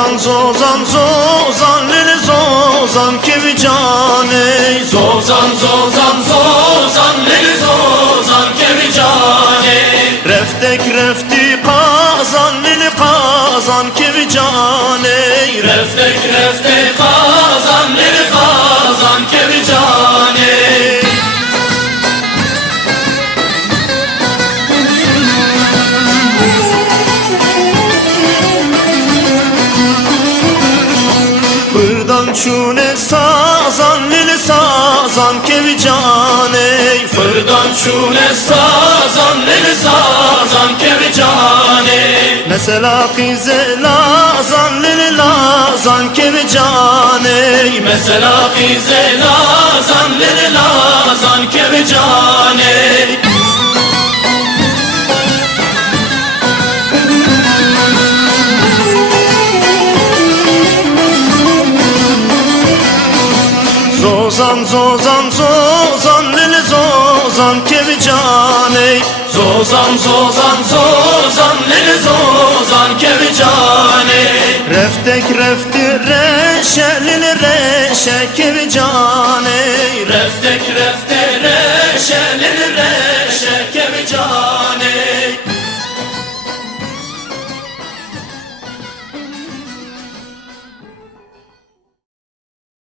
Zozan zozan zozan lili zozan kevi cane. Zozan zozan zozan lili zozan kevi cane. Reftek refti kazan lili kazan kevi cane. Reftek reftek kazan lili kazan kevi cane. Fırdan çune sazan lili sazan kevi cane. Fırdan çune sazan lili sazan kevi cane. Mesela kize lazan lili lazan kevi cane. Mesela bize lazan lili lazan kevi cane. Zozan zozan zozan lili zozan kevi cane. Zozan zozan zozan lili zozan kevi cane. Reftek refti reşe lili reşe kevi cane. Reftek reftek